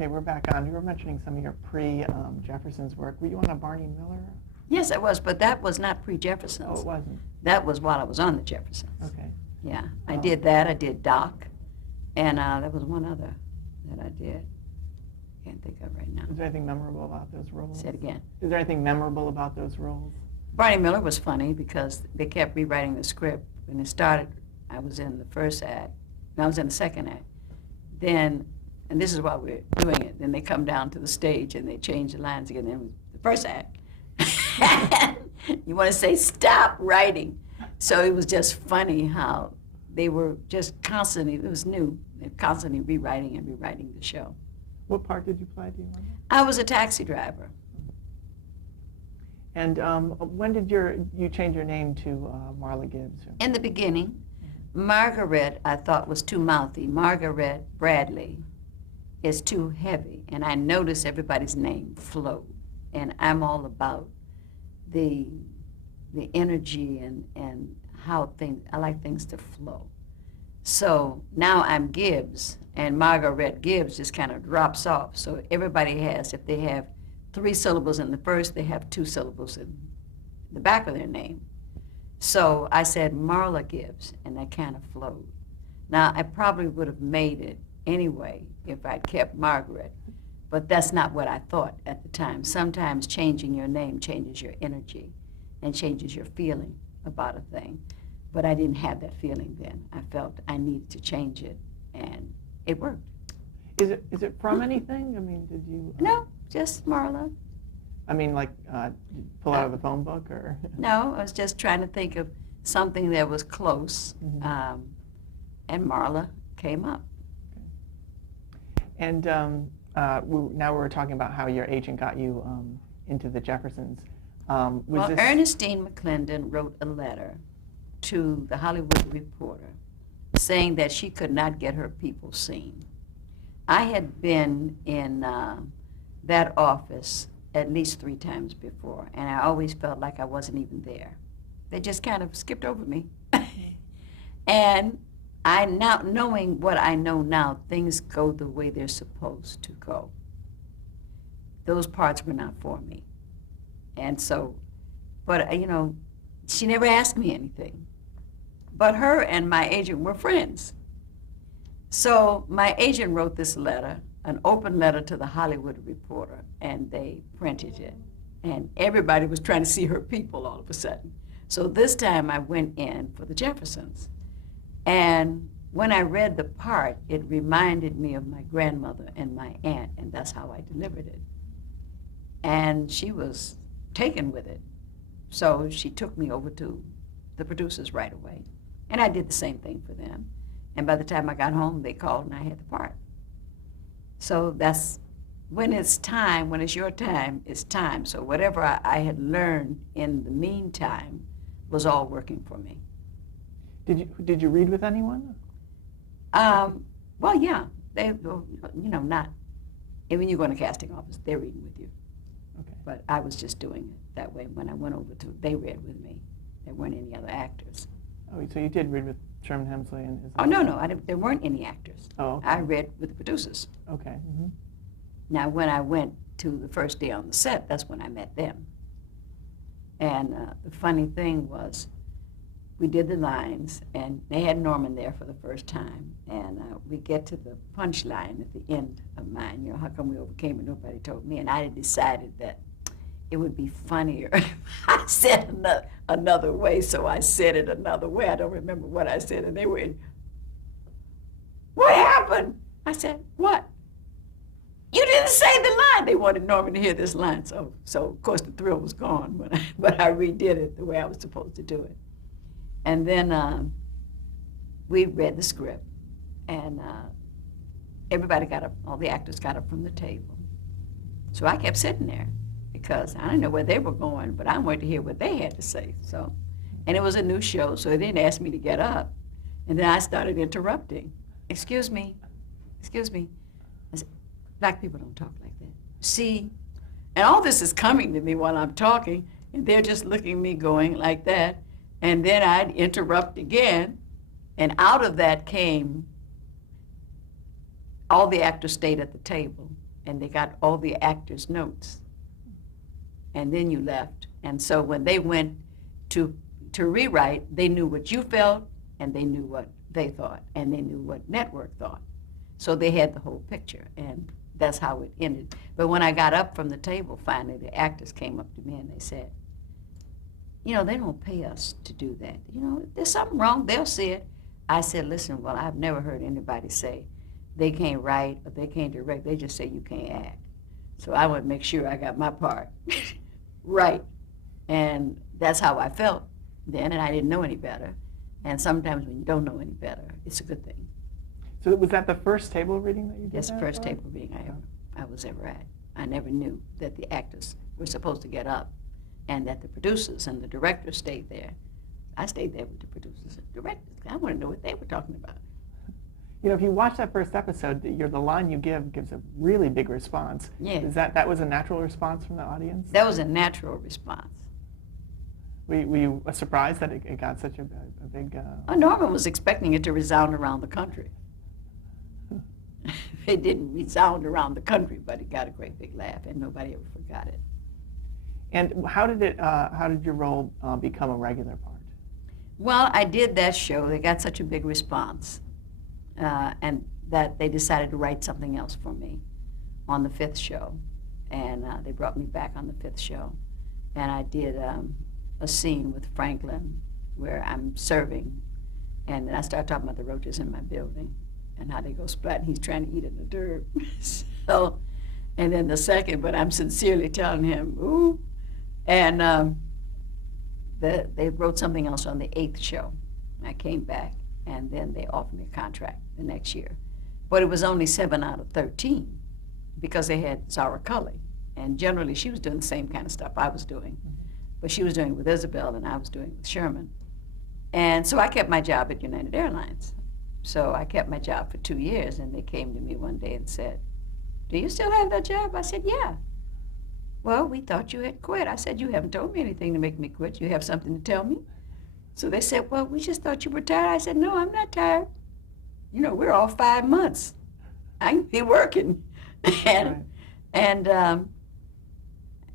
Okay, we're back on. You were mentioning some of your pre-Jefferson's work. Were you on a Barney Miller? Yes, I was, but that was not Oh, pre-Jefferson's. it wasn't. That was while I was on the Jeffersons. Okay. Yeah, I Oh. did that. I did Doc, and there was one other that I did. Can't think of right now. Is there anything memorable about those roles? Say it again. Is there anything memorable about those roles? Barney Miller was funny because they kept rewriting the script. When it started, I was in the first act, and I was in the second act. Then, and this is why we're doing it, then they come down to the stage and they change the lines again. Then it was the first act. You want to say, stop writing. So it was just funny how they were just constantly, it was new, constantly rewriting and rewriting the show. What part did you play? Do you remember? I was a taxi driver. And when did you change your name to Marla Gibbs? In the beginning, Margaret I thought was too mouthy. Margaret Bradley is too heavy, and I noticed everybody's name flowed. And I'm all about the energy and how things, I like things to flow. So now I'm Gibbs, and Margaret Gibbs just kind of drops off. So everybody has, if they have 3 syllables in the first, they have 2 syllables in the back of their name. So I said Marla Gibbs, and that kind of flowed. Now, I probably would have made it anyway if I'd kept Margaret, but that's not what I thought at the time. Sometimes changing your name changes your energy and changes your feeling about a thing. But I didn't have that feeling then. I felt I needed to change it, and it worked. Is it from anything? I mean, did you? No, just Marla. I mean, like, pull out of the phone book, or? No, I was just trying to think of something that was close, Mm-hmm. and Marla came up. And now we're talking about how your agent got you into the Jeffersons. Well, Ernestine McClendon wrote a letter to the Hollywood Reporter saying that she could not get her people seen. I had been in that office at least 3 times before, and I always felt like I wasn't even there. They just kind of skipped over me. And I now, knowing what I know now, things go the way they're supposed to go. Those parts were not for me. And so, but you know, she never asked me anything. But her and my agent were friends. So my agent wrote this letter, an open letter to the Hollywood Reporter, and they printed it. And everybody was trying to see her people all of a sudden. So this time I went in for the Jeffersons. And when I read the part, it reminded me of my grandmother and my aunt, and that's how I delivered it. And she was taken with it. So she took me over to the producers right away. And I did the same thing for them. And by the time I got home, they called and I had the part. So that's, when it's time, when it's your time, it's time. So whatever I had learned in the meantime was all working for me. Did you read with anyone? Well, yeah. They, you know, not, and when you go in a casting office, they're reading with you. Okay. But I was just doing it that way. When I went over to, they read with me. There weren't any other actors. Oh, so you did read with Sherman Hemsley and his. Oh, no, there weren't any actors. Oh, okay. I read with the producers. Okay. Mm-hmm. Now, when I went to the first day on the set, that's when I met them. And the funny thing was, we did the lines, and they had Norman there for the first time. And we get to the punchline at the end of mine, you know, how come we overcame and nobody told me? And I had decided that it would be funnier if I said another way, so I said it another way. I don't remember what I said, and they were in, what happened? I said, what? You didn't say the line. They wanted Norman to hear this line, so of course the thrill was gone, but I redid it the way I was supposed to do it. And then we read the script, and everybody got up, all the actors got up from the table. So I kept sitting there because I didn't know where they were going, but I wanted to hear what they had to say. So, and it was a new show, so they didn't ask me to get up. And then I started interrupting. Excuse me. I said, black people don't talk like that. See? And all this is coming to me while I'm talking, and they're just looking at me going like that. And then I'd interrupt again, and out of that came, all the actors stayed at the table, and they got all the actors' notes. And then you left. And so when they went to rewrite, they knew what you felt, and they knew what they thought, and they knew what network thought. So they had the whole picture, and that's how it ended. But when I got up from the table, finally, the actors came up to me and they said, you know, they don't pay us to do that. You know, if there's something wrong, they'll see it. I said, listen, well, I've never heard anybody say they can't write or they can't direct. They just say you can't act. So I want to make sure I got my part right. And that's how I felt then, and I didn't know any better. And sometimes when you don't know any better, it's a good thing. So was that the first table reading that you did? That's the first table reading I was ever at. I never knew that the actors were supposed to get up and that the producers and the directors stayed there. I stayed there with the producers and directors. I want to know what they were talking about. You know, if you watch that first episode, the line you gives a really big response. Yeah. Is that was a natural response from the audience? That was a natural response. Were you surprised that it got such a big... Norman was expecting it to resound around the country. It didn't resound around the country, but it got a great big laugh, and nobody ever forgot it. And how did your role become a regular part? Well, I did that show. They got such a big response, and that they decided to write something else for me on the 5th show. And they brought me back on the 5th show. And I did a scene with Franklin where I'm serving, and then I start talking about the roaches in my building and how they go splat, and he's trying to eat in the dirt. So, and then the second, but I'm sincerely telling him, ooh. And they wrote something else on the 8th show. I came back, and then they offered me a contract the next year. But it was only 7 out of 13 because they had Zara Cully. And generally, she was doing the same kind of stuff I was doing. But she was doing it with Isabel, and I was doing it with Sherman. And so I kept my job at United Airlines. So I kept my job for 2 years, and they came to me one day and said, do you still have that job? I said, yeah. Well, we thought you had quit. I said, you haven't told me anything to make me quit. You have something to tell me? So they said, well, we just thought you were tired. I said, no, I'm not tired. You know, we're off 5 months. I can be working. And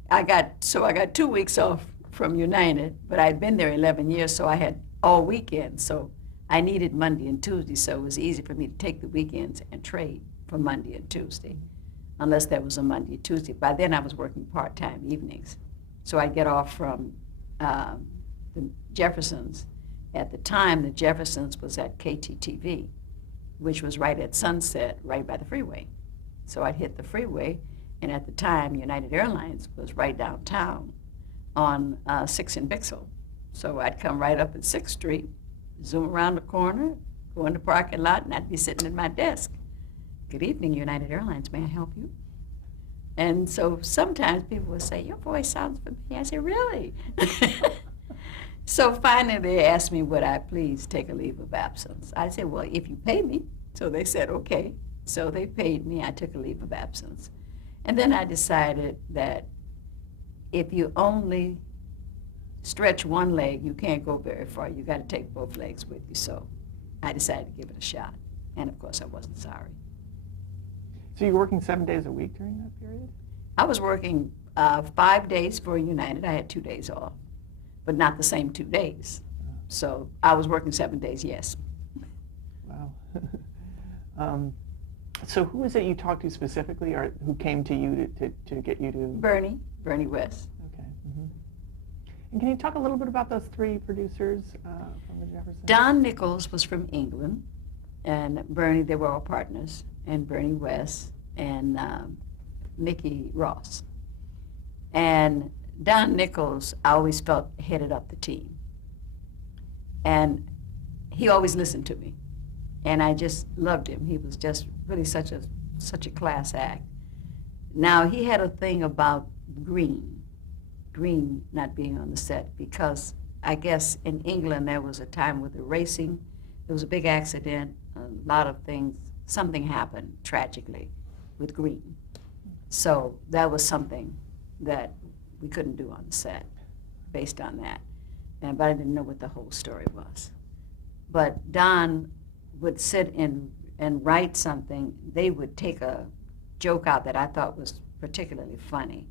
I got 2 weeks off from United, but I'd been there 11 years, so I had all weekends. So I needed Monday and Tuesday, so it was easy for me to take the weekends and trade for Monday and Tuesday, unless there was a Monday, Tuesday. By then I was working part-time evenings. So I'd get off from the Jeffersons. At the time, the Jeffersons was at KTTV, which was right at Sunset, right by the freeway. So I'd hit the freeway, and at the time, United Airlines was right downtown on 6th and Bixel. So I'd come right up at 6th Street, zoom around the corner, go in the parking lot, and I'd be sitting at my desk. Good evening, United Airlines, may I help you? And so sometimes people would say, your voice sounds familiar. I said, really? So finally they asked me, would I please take a leave of absence? I said, well, if you pay me. So they said, okay. So they paid me, I took a leave of absence. And then I decided that if you only stretch one leg, you can't go very far. You got to take both legs with you. So I decided to give it a shot. And of course, I wasn't sorry. So you were working 7 days a week during that period? I was working 5 days for United. I had 2 days off, but not the same 2 days. So I was working 7 days, yes. Wow. So who is it you talked to specifically, or who came to you to get you to? Bernie West. Okay. Mm-hmm. And can you talk a little bit about those 3 producers from the Jeffersons? Don Nichols was from England, and Bernie, they were all partners, and Bernie West and Mickey Ross. And Don Nichols, I always felt, headed up the team. And he always listened to me. And I just loved him. He was just really such a class act. Now, he had a thing about Green not being on the set, because I guess in England there was a time with the racing. There was a big accident, a lot of things, something happened tragically with Green. So that was something that we couldn't do on the set based on that. But I didn't know what the whole story was. But Don would sit and write something. They would take a joke out that I thought was particularly funny,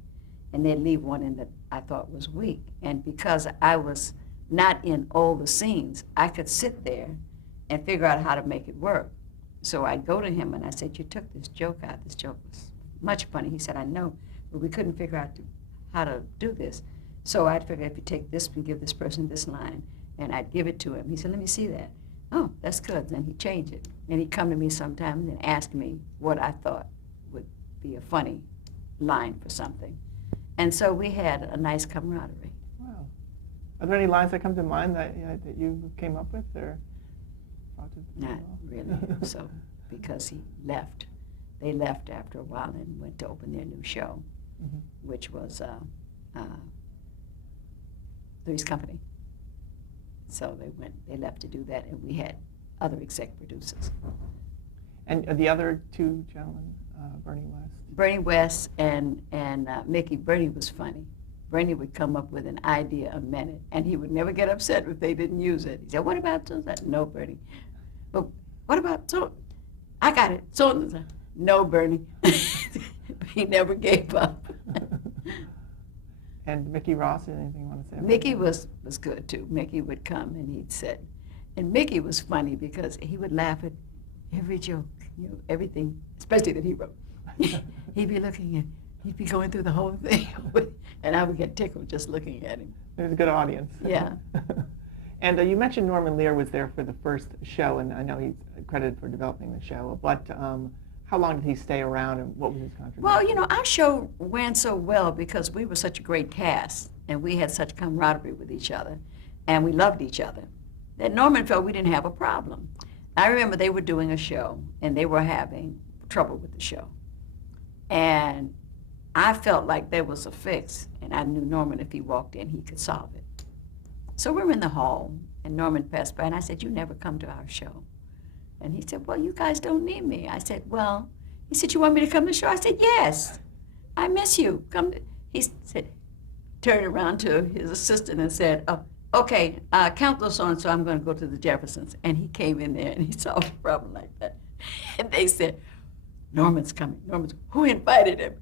and they'd leave one in that I thought was weak. And because I was not in all the scenes, I could sit there and figure out how to make it work. So I'd go to him and I said, you took this joke out. This joke was much funny. He said, I know, but we couldn't figure out how to do this. So I'd figure if you take this and give this person this line, and I'd give it to him. He said, let me see that. Oh, that's good. Then he'd change it. And he'd come to me sometime and then ask me what I thought would be a funny line for something. And so we had a nice camaraderie. Wow. Are there any lines that come to mind that, that you came up with? Or not really. So, because he left. They left after a while and went to open their new show, which was Three's Company. So they left to do that, and we had other exec producers. And the other two gentlemen, Bernie West and Mickey. Bernie was funny. Bernie would come up with an idea a minute, and he would never get upset if they didn't use it. He said, what about so that? No, Bernie. But what about so? I got it. So no, Bernie. He never gave up. And Mickey Ross, anything you want to say about Mickey that? was good too. Mickey would come and he'd sit. And Mickey was funny because he would laugh at every joke, everything, especially that he wrote. He'd be looking at, he'd be going through the whole thing, and I would get tickled just looking at him. It was a good audience. Yeah. And you mentioned Norman Lear was there for the first show, and I know he's credited for developing the show, but how long did he stay around, and what was his contribution? Well, our show ran so well because we were such a great cast, and we had such camaraderie with each other, and we loved each other, that Norman felt we didn't have a problem. I remember they were doing a show, and they were having trouble with the show. And I felt like there was a fix, and I knew Norman, if he walked in, he could solve it. So we were in the hall, and Norman passed by, and I said, you never come to our show. And he said, well, you guys don't need me. I said, well, he said, you want me to come to the show? I said, yes, I miss you. Come to, he said, turned around to his assistant and said, oh, okay, count those on, so I'm going to go to the Jeffersons. And he came in there, and he solved the problem like that. And they said, Norman's coming. Who invited him?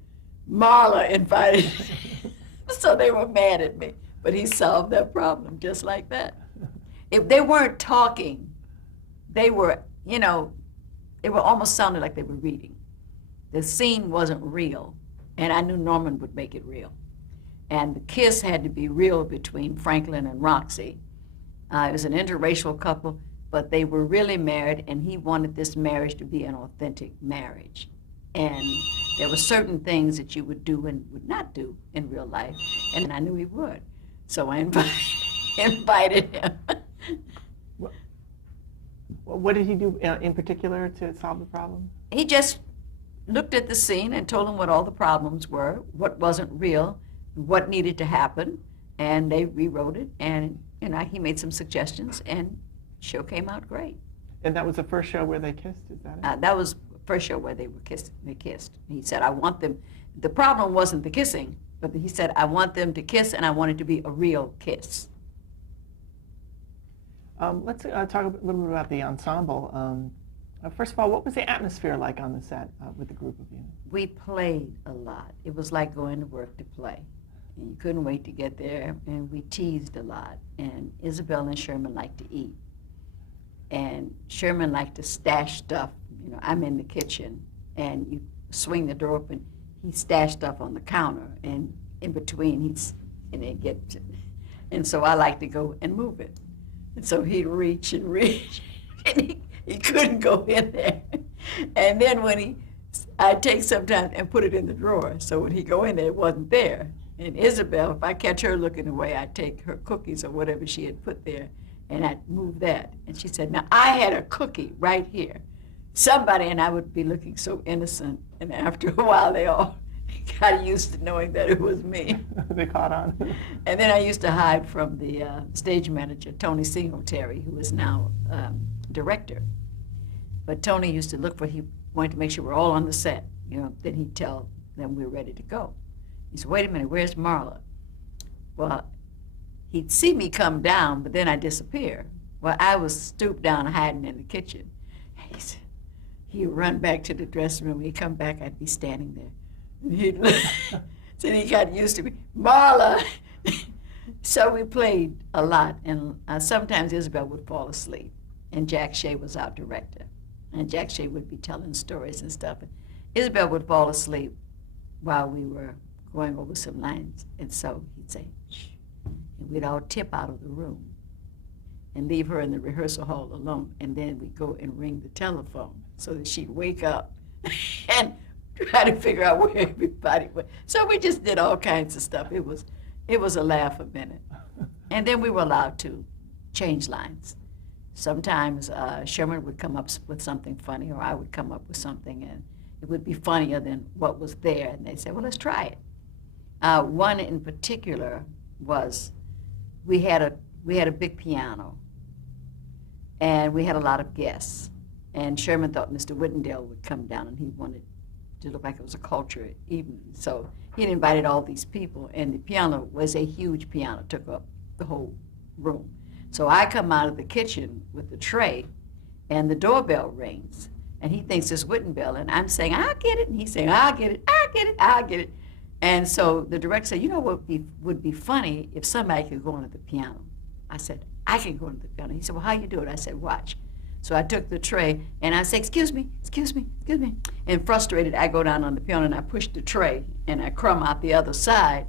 Marla invited him. So they were mad at me. But he solved that problem just like that. If they weren't talking, they were, it were almost sounded like they were reading. The scene wasn't real, and I knew Norman would make it real. And the kiss had to be real between Franklin and Roxy. It was an interracial couple, but they were really married, and he wanted this marriage to be an authentic marriage. And there were certain things that you would do and would not do in real life, and I knew he would. So I invited him. What did he do in particular to solve the problem? He just looked at the scene and told them what all the problems were, what wasn't real, what needed to happen, and they rewrote it, and he made some suggestions, and the show came out great. And that was the first show where they kissed, is that it? That was the first show where they kissed. He said, I want them, the problem wasn't the kissing, but he said, I want them to kiss, and I want it to be a real kiss. Let's talk a little bit about the ensemble. First of all, what was the atmosphere like on the set with the group of you? We played a lot. It was like going to work to play. And you couldn't wait to get there, and we teased a lot. And Isabel and Sherman liked to eat. And Sherman liked to stash stuff. I'm in the kitchen, and you swing the door open, he stashed stuff on the counter, and in between, and so I like to go and move it. And so he'd reach, and he couldn't go in there. And then I'd take sometimes and put it in the drawer, so when he'd go in there, it wasn't there. And Isabel, if I catch her looking away, I'd take her cookies or whatever she had put there, and I'd move that. And she said, now, I had a cookie right here. Somebody, and I would be looking so innocent, and after a while, they all got used to knowing that it was me. They caught on. And then I used to hide from the stage manager, Tony Singletary, who is now director. But Tony used to look he wanted to make sure we're all on the set. Then he'd tell them we're ready to go. He said, wait a minute, where's Marla? Well, he'd see me come down, but then I'd disappear. Well, I was stooped down hiding in the kitchen. he'd run back to the dressing room. When he'd come back, I'd be standing there. And he'd look. So he got used to me. Marla! So we played a lot, and sometimes Isabel would fall asleep, and Jack Shea was our director. And Jack Shea would be telling stories and stuff. And Isabel would fall asleep while we were going over some lines, and so he'd say, shh, and we'd all tip out of the room and leave her in the rehearsal hall alone, and then we'd go and ring the telephone so that she'd wake up and try to figure out where everybody was. So we just did all kinds of stuff. It was a laugh a minute. And then we were allowed to change lines. Sometimes Sherman would come up with something funny, or I would come up with something, and it would be funnier than what was there. And they'd say, well, let's try it. One in particular was we had a big piano, and we had a lot of guests. And Sherman thought Mr. Whittendale would come down, and he wanted to look like it was a culture evening. So he'd invited all these people, and the piano was a huge piano, took up the whole room. So I come out of the kitchen with the tray, and the doorbell rings, and he thinks it's Whittendale, and I'm saying, I'll get it, and he's saying, I'll get it, I'll get it, I'll get it. And so the director said, you know what would be funny if somebody could go into the piano. I said, I can go into the piano. He said, well, how you do it? I said, watch. So I took the tray, and I said, excuse me, excuse me, excuse me. And frustrated, I go down on the piano, and I push the tray, and I crumb out the other side.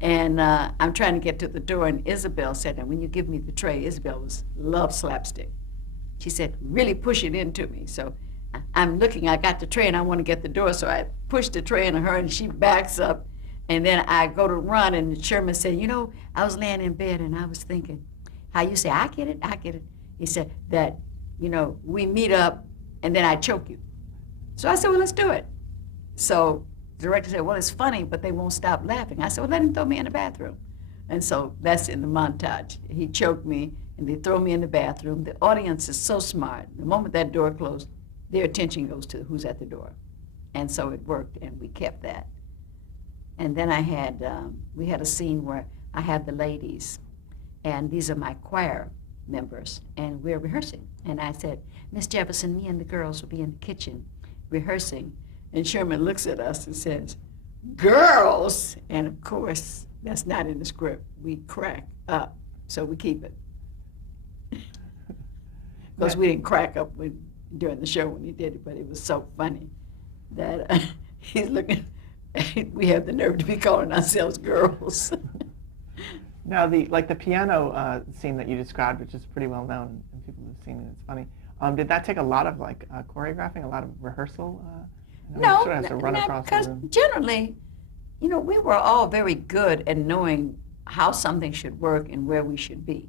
And I'm trying to get to the door, and Isabel said, now, when you give me the tray, Isabel loved slapstick. She said, really push it into me. So I'm looking, I got the tray, and I want to get the door, so I push the tray into her, and she backs up. And then I go to run, and Sherman said, you know, I was laying in bed, and I was thinking, how you say, I get it, I get it. He said that, you know, we meet up, and then I choke you. So I said, well, let's do it. So the director said, well, it's funny, but they won't stop laughing. I said, well, let him throw me in the bathroom. And so that's in the montage. He choked me, and they throw me in the bathroom. The audience is so smart. The moment that door closed, their attention goes to who's at the door. And so it worked, and we kept that. And then we had a scene where I had the ladies, and these are my choir members, and we're rehearsing. And I said, Miss Jefferson, me and the girls will be in the kitchen rehearsing. And Sherman looks at us and says, girls! And of course, that's not in the script. We crack up, so we keep it. Because we didn't crack up during the show when he did it, but it was so funny that he's looking, we have the nerve to be calling ourselves girls. Now, the piano scene that you described, which is pretty well known, and people have seen it, it's funny. Did that take a lot of choreographing, a lot of rehearsal? No, sort of has to run across because the room. generally, you know, we were all very good at knowing how something should work and where we should be.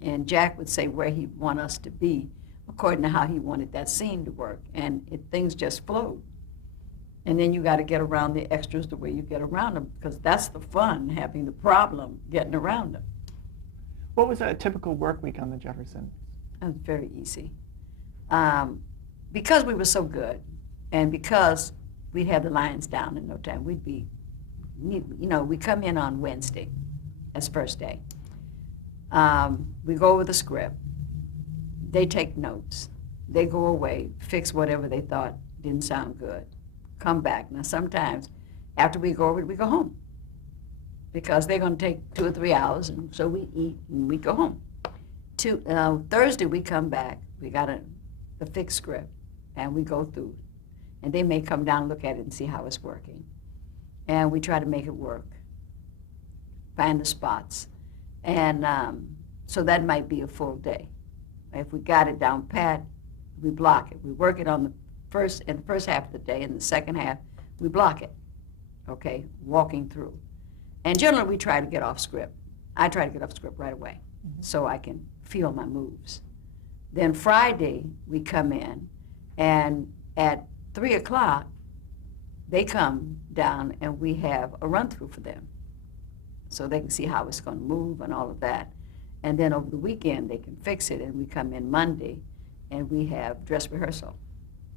And Jack would say where he'd want us to be according to how he wanted that scene to work, and things just flowed. And then you got to get around the extras the way you get around them, because that's the fun, having the problem getting around them. What was a typical work week on the Jefferson? It was very easy. Because we were so good, and because we'd have the lines down in no time, we come in on Wednesday as first day. We go over the script. They take notes. They go away, fix whatever they thought didn't sound good, come back. Now sometimes after we go over it, we go home because they're going to take 2 or 3 hours, and so we eat and we go home. Thursday we come back. We got the fixed script, and we go through it. And they may come down and look at it and see how it's working. And we try to make it work, find the spots. And so that might be a full day. If we got it down pat, we block it. We work it on the first half of the day, and the second half, we block it, okay, walking through. And generally, we try to get off script. I try to get off script right away so I can feel my moves. Then Friday, we come in, and at 3 o'clock, they come down, and we have a run-through for them so they can see how it's going to move and all of that. And then over the weekend, they can fix it, and we come in Monday, and we have dress rehearsal.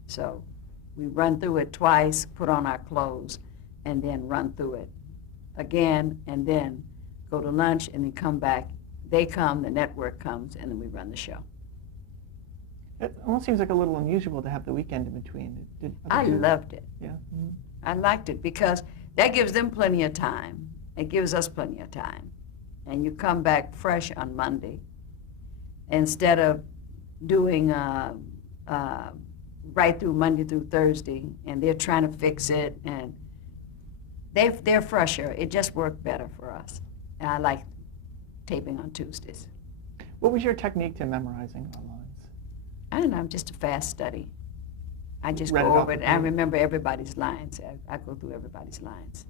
So we run through it twice, put on our clothes, and then run through it again, and then go to lunch, and then come back. They come, the network comes, and then we run the show. It almost seems like a little unusual to have the weekend in between. I loved it. Yeah. Mm-hmm. I liked it because that gives them plenty of time. It gives us plenty of time. And you come back fresh on Monday instead of doing right through Monday through Thursday, and they're trying to fix it, and they're fresher. It just worked better for us. And I like taping on Tuesdays. What was your technique to memorizing our lines? I don't know, I'm just a fast study. I just Read it go off over the it. I page? remember everybody's lines. I go through everybody's lines.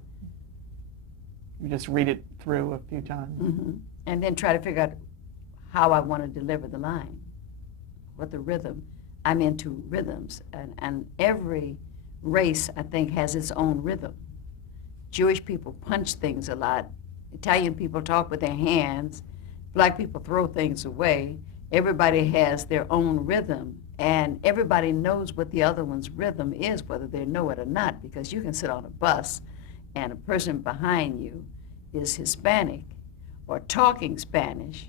You just read it through a few times? Mm-hmm. And then try to figure out how I want to deliver the line, what the rhythm. I'm into rhythms, and every race, I think, has its own rhythm. Jewish people punch things a lot. Italian people talk with their hands. Black people throw things away. Everybody has their own rhythm, and everybody knows what the other one's rhythm is, whether they know it or not, because you can sit on a bus and a person behind you is Hispanic or talking Spanish,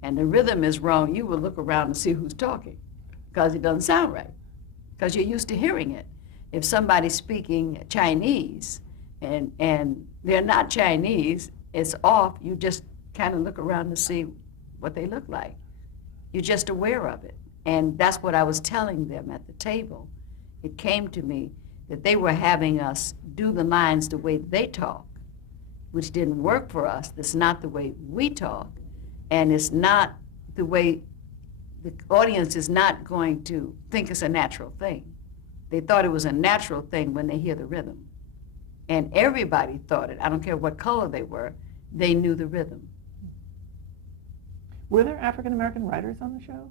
and the rhythm is wrong. You will look around and see who's talking because it doesn't sound right, because you're used to hearing it. If somebody's speaking Chinese and they're not Chinese, it's off. You just kind of look around to see what they look like. You're just aware of it. And that's what I was telling them at the table. It came to me that they were having us do the lines the way they talk, which didn't work for us. That's not the way we talk, and it's not the way the audience is not going to think it's a natural thing. They thought it was a natural thing when they hear the rhythm. And everybody thought it. I don't care what color they were, they knew the rhythm. Were there African-American writers on the show?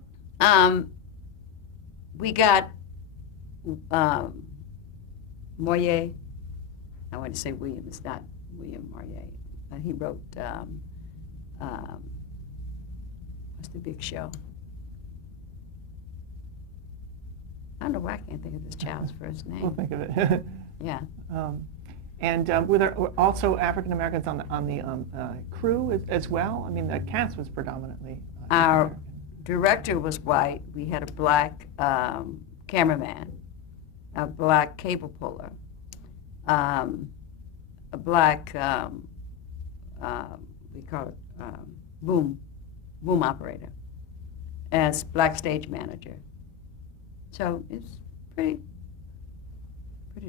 We got Moyer. I want to say William. It's not William Moyer. He wrote, what's the big show? I don't know why I can't think of this child's first name. We'll think of it. Yeah. And were there also African-Americans on the crew as well? I mean, the cast was predominantly Our African-American. director was white. We had a black cameraman, a black cable puller, a black, we call it boom operator, as black stage manager. So it's pretty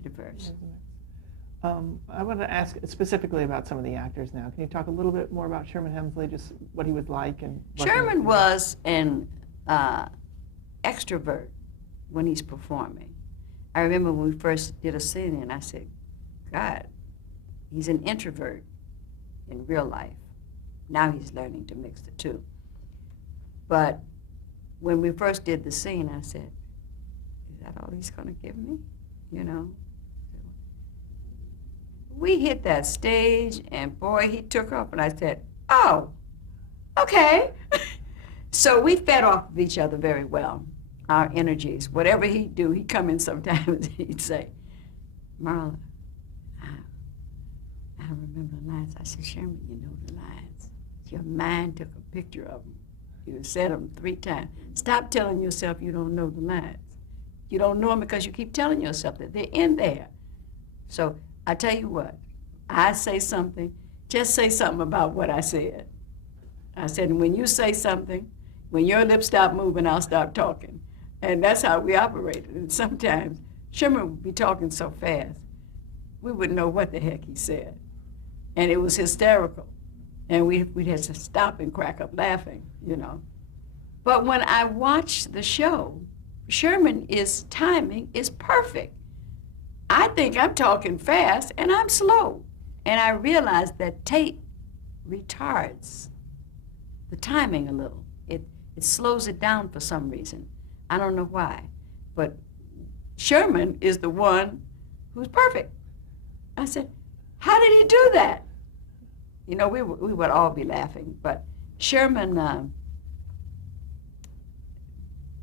diverse. I want to ask specifically about some of the actors now. Can you talk a little bit more about Sherman Hemsley, just what he was like? And Sherman was an extrovert when he's performing. I remember when we first did a scene, and I said, God, he's an introvert in real life. Now he's learning to mix the two. But when we first did the scene, I said, is that all he's going to give me? You know? We hit that stage, and boy, he took off, and I said, oh, okay. So we fed off of each other very well, our energies. Whatever he'd do, he'd come in sometimes, he'd say, Marla, I remember the lines. I said, Sherman, you know the lines. Your mind took a picture of them. You said them 3 times. Stop telling yourself you don't know the lines. You don't know them because you keep telling yourself that they're in there. So I tell you what, I say something, just say something about what I said. I said, and when you say something, when your lips stop moving, I'll stop talking. And that's how we operated. And sometimes Sherman would be talking so fast, we wouldn't know what the heck he said. And it was hysterical. And we'd have to stop and crack up laughing, you know. But when I watch the show, Sherman's timing is perfect. I think I'm talking fast, and I'm slow. And I realize that tape retards the timing a little. It slows it down for some reason. I don't know why. But Sherman is the one who's perfect. I said, how did he do that? You know, we would all be laughing. But Sherman,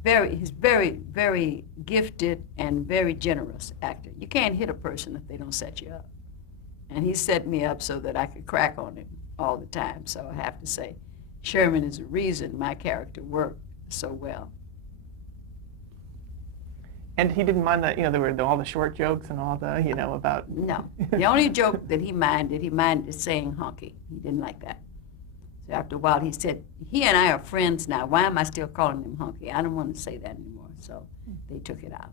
he's very, very gifted and very generous actor. You can't hit a person if they don't set you up. And he set me up so that I could crack on him all the time. So I have to say, Sherman is the reason my character worked so well. And he didn't mind that, there were all the short jokes and all the, about... No. The only joke that he minded saying honky. He didn't like that. So after a while, he said, he and I are friends now. Why am I still calling him honky? I don't want to say that anymore. So they took it out.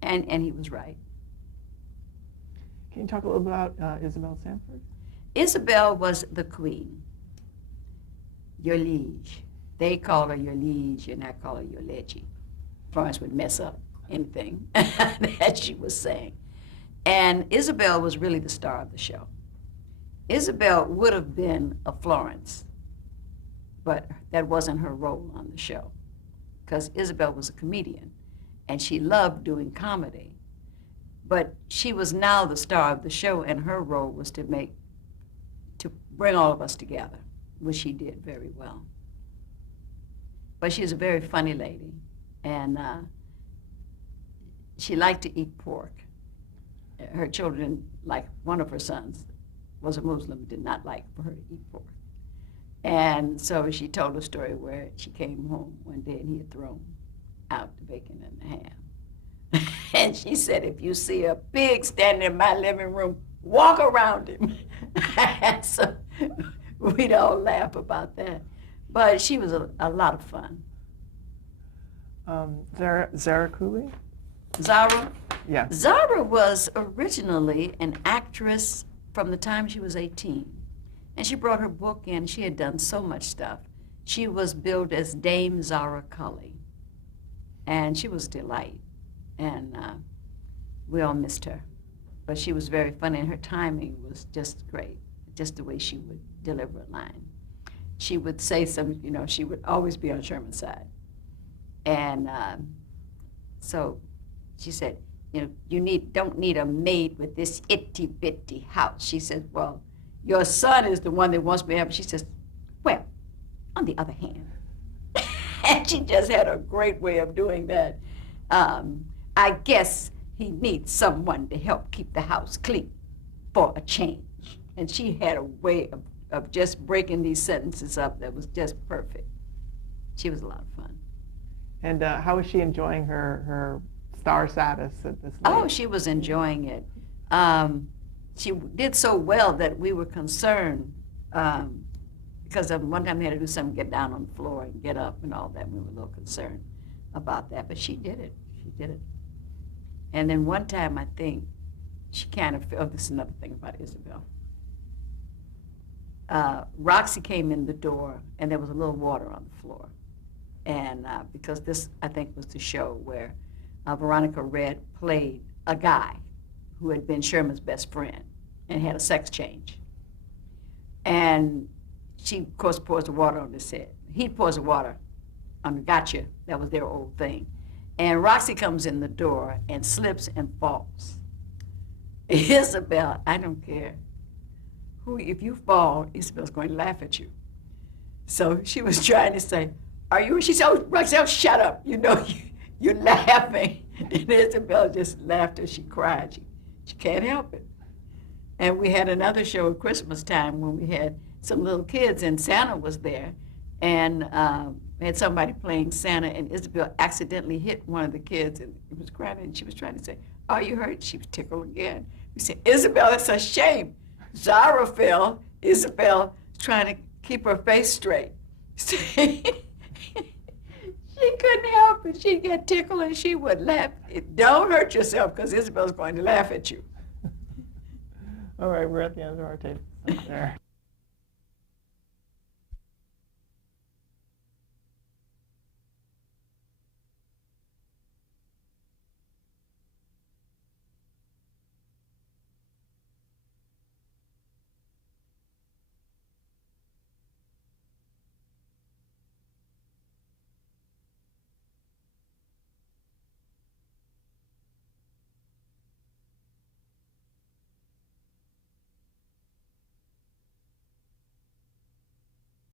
And he was right. Can you talk a little bit about Isabel Sanford? Isabel was the queen. Your liege. They call her your liege, and I call her your legi. Florence would mess up anything that she was saying. And Isabel was really the star of the show. Isabel would have been a Florence, but that wasn't her role on the show, because Isabel was a comedian, and she loved doing comedy. But she was now the star of the show, and her role was to bring all of us together, which she did very well. But she was a very funny lady, and she liked to eat pork. Her children, like one of her sons, was a Muslim, did not like for her to eat pork. And so she told a story where she came home one day and he had thrown out the bacon and the ham. And she said, if you see a pig standing in my living room, walk around him. And so we'd all laugh about that. But she was a lot of fun. Zara Cooley? Zara? Yeah. Zara was originally an actress from the time she was 18. And she brought her book in. She had done so much stuff. She was billed as Dame Zara Cully. And she was a delight. And we all missed her. But she was very funny, and her timing was just great, just the way she would deliver a line. She would say some, she would always be on Sherman's side. And so she said, you don't need a maid with this itty-bitty house. She said, well, your son is the one that wants me to have. She says, well, on the other hand. And she just had a great way of doing that. I guess he needs someone to help keep the house clean for a change. And she had a way of just breaking these sentences up that was just perfect. She was a lot of fun. And how was she enjoying her star status at this late? Oh, she was enjoying it. She did so well that we were concerned because one time they had to do something, get down on the floor and get up and all that. We were a little concerned about that, but she did it. She did it. And then one time, I think, she kind of felt, this is another thing about Isabel. Roxy came in the door, and there was a little water on the floor. And because this, I think, was the show where Veronica Redd played a guy who had been Sherman's best friend and had a sex change. And she, of course, pours the water on his head. He pours the water on the gotcha. That was their old thing. And Roxy comes in the door and slips and falls. Isabel, I don't care if you fall, Isabel's going to laugh at you. So she was trying to say, are you? She said, oh, Roxy, oh, shut up. You're laughing. And Isabel just laughed as she cried. She can't help it. And we had another show at Christmas time when we had some little kids, and Santa was there. And we had somebody playing Santa, and Isabel accidentally hit one of the kids, and it was crying, and she was trying to say, are you hurt? She was tickled again. We said, Isabel, it's a shame. Zara fell. Isabel trying to keep her face straight. She couldn't help it. She'd get tickled, and she would laugh. Don't hurt yourself, because Isabel's going to laugh at you. All right, we're at the end of our tape there.